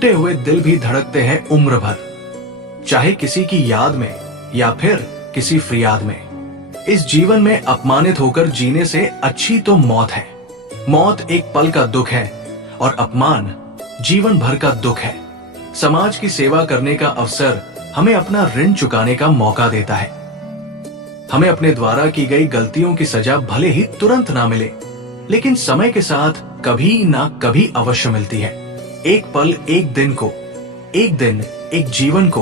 टूटे हुए दिल भी धड़कते हैं उम्र भर, चाहे किसी की याद में या फिर किसी फरियाद में। इस जीवन में अपमानित होकर जीने से अच्छी तो मौत है। मौत एक पल का दुख है और अपमान जीवन भर का दुख है। समाज की सेवा करने का अवसर हमें अपना ऋण चुकाने का मौका देता है। हमें अपने द्वारा की गई गलतियों की सजा भले ही तुरंत ना मिले, लेकिन समय के साथ कभी ना कभी अवश्य मिलती है। एक पल एक दिन को, एक दिन एक जीवन को,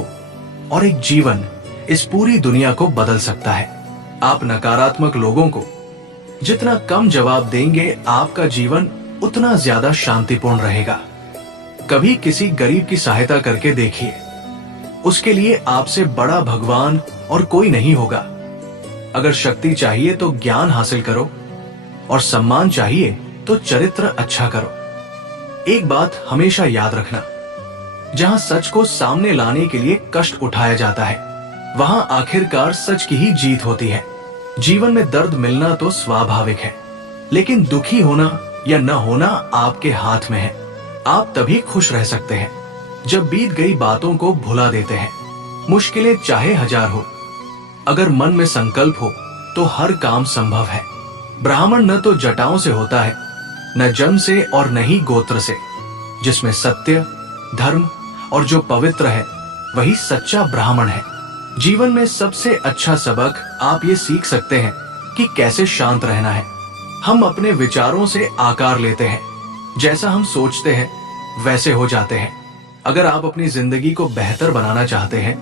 और एक जीवन इस पूरी दुनिया को बदल सकता है। आप नकारात्मक लोगों को जितना कम जवाब देंगे, आपका जीवन उतना ज्यादा शांतिपूर्ण रहेगा। कभी किसी गरीब की सहायता करके देखिए, उसके लिए आपसे बड़ा भगवान और कोई नहीं होगा। अगर शक्ति चाहिए तो ज्ञान हासिल करो, और सम्मान चाहिए तो चरित्र अच्छा करो। एक बात हमेशा याद रखना, जहां सच को सामने लाने के लिए कष्ट उठाया जाता है, वहां आखिरकार सच की ही जीत होती है। जीवन में दर्द मिलना तो स्वाभाविक है, लेकिन दुखी होना या न होना आपके हाथ में है। आप तभी खुश रह सकते हैं जब बीत गई बातों को भुला देते हैं। मुश्किलें चाहे हजार हो, अगर मन में संकल्प हो तो हर काम संभव है। ब्राह्मण न तो जटाओं से होता है, न जन्म से और न ही गोत्र से। जिसमें सत्य, धर्म और जो पवित्र है, वही सच्चा ब्राह्मण है। जीवन में सबसे अच्छा सबक आप ये सीख सकते हैं कि कैसे शांत रहना है। हम अपने विचारों से आकार लेते हैं, जैसा हम सोचते हैं वैसे हो जाते हैं। अगर आप अपनी जिंदगी को बेहतर बनाना चाहते हैं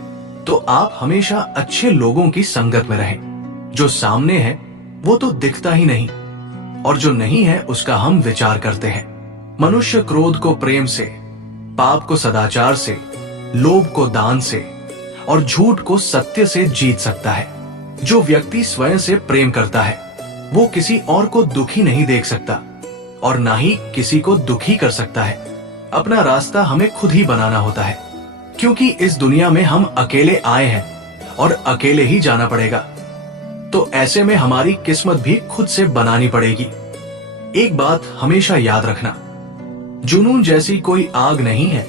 तो आप हमेशा अच्छे लोगों की संगत में रहें। जो सामने है वो तो दिखता ही नहीं, और जो नहीं है उसका हम विचार करते हैं। मनुष्य क्रोध को प्रेम से, पाप को सदाचार से, लोभ को दान से और झूठ को सत्य से जीत सकता है। जो व्यक्ति स्वयं से प्रेम करता है वो किसी और को दुखी नहीं देख सकता और ना ही किसी को दुखी कर सकता है। अपना रास्ता हमें खुद ही बनाना होता है, क्योंकि इस दुनिया में हम अकेले आए हैं और अकेले ही जाना पड़ेगा। तो ऐसे में हमारी किस्मत भी खुद से बनानी पड़ेगी। एक बात हमेशा याद रखना, जुनून जैसी कोई आग नहीं है,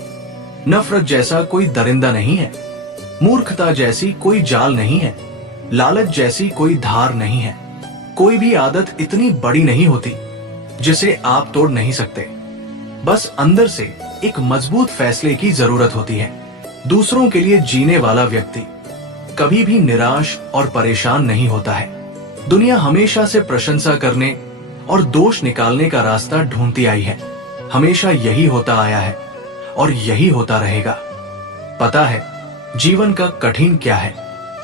नफरत जैसा कोई दरिंदा नहीं है, मूर्खता जैसी कोई जाल नहीं है, लालच जैसी कोई धार नहीं है। कोई भी आदत इतनी बड़ी नहीं होती जिसे आप तोड़ नहीं सकते। बस अंदर से एक मजबूत फैसले की जरूरत होती है। दूसरों के लिए जीने वाला व्यक्ति कभी भी निराश और परेशान नहीं होता है। दुनिया हमेशा से प्रशंसा करने और दोष निकालने का रास्ता ढूंढती आई है। हमेशा यही होता आया है और यही होता रहेगा। पता है जीवन का कठिन क्या है?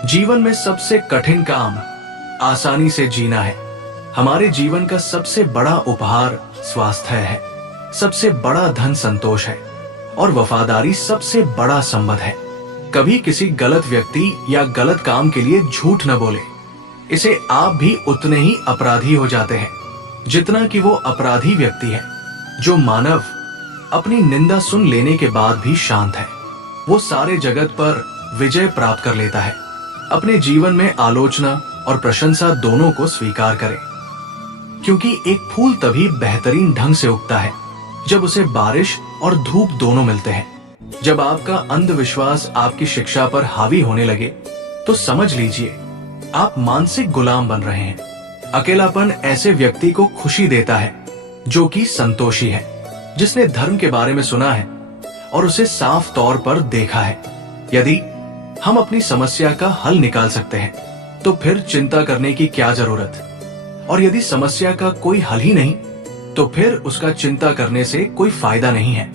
जीवन में सबसे कठिन काम आसानी से जीना है। हमारे जीवन का सबसे बड़ा उपहार स्वास्थ्य है, सबसे बड़ा धन संतोष है, और वफादारी सबसे बड़ा संबंध है। कभी किसी गलत व्यक्ति या गलत काम के लिए झूठ न बोले। इसे आप भी उतने ही अपराधी हो जाते हैं जितना कि वो अपराधी व्यक्ति है। जो मानव अपनी निंदा सुन लेने के बाद भी शांत है, वो सारे जगत पर विजय प्राप्त कर लेता है। अपने जीवन में आलोचना और प्रशंसा दोनों को स्वीकार करें, क्योंकि एक फूल तभी बेहतरीन ढंग से उगता है जब उसे बारिश और धूप दोनों मिलते हैं। जब आपका अंधविश्वास आपकी शिक्षा पर हावी होने लगे तो समझ लीजिए आप मानसिक गुलाम बन रहे हैं। अकेलापन ऐसे व्यक्ति को खुशी देता है जो कि संतोषी है, जिसने धर्म के बारे में सुना है और उसे साफ तौर पर देखा है। यदि हम अपनी समस्या का हल निकाल सकते हैं तो फिर चिंता करने की क्या जरूरत? और यदि समस्या का कोई हल ही नहीं तो फिर उसका चिंता करने से कोई फायदा नहीं है।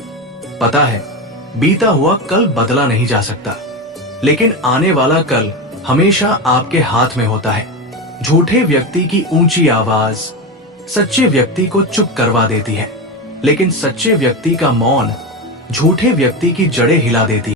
पता है बीता हुआ कल बदला नहीं जा सकता, लेकिन आने वाला कल हमेशा आपके हाथ में होता है। झूठे व्यक्ति की ऊंची आवाज सच्चे व्यक्ति को चुप करवा देती है, लेकिन सच्चे व्यक्ति का मौन झूठे व्यक्ति की जड़ें हिला देती है।